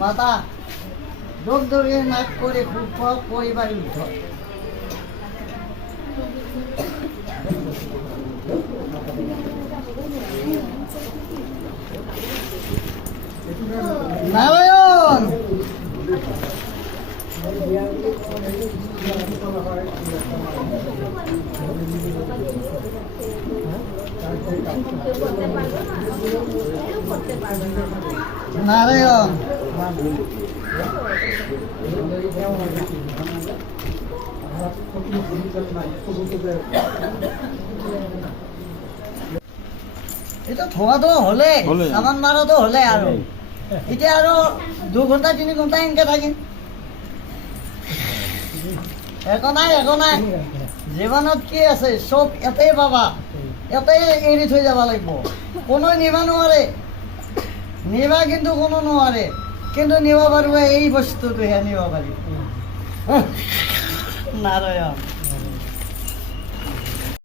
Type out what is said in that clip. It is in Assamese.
মাতা যোগ দৌড়িয়ে নাচ কৰে খুব পৰিবাৰ উঠত নাৰায়ণ নাৰায়ণ এটা থোৱা তো হলে সামান মাৰাটো হলে আৰু এতিয়া আৰু 2 ঘণ্টা 3 ঘণ্টা এনেকে থাকিম একো নাই জীৱনত কি আছে চব এতেই পাবা এতেই এৰি থৈ যাব লাগিব কোনো নিব নোৱাৰে নিবা কিন্তু কোনো নোৱাৰে কিন্তু নিব পাৰিব এই বস্তুটোহে নিব পাৰিব নাৰায়ণ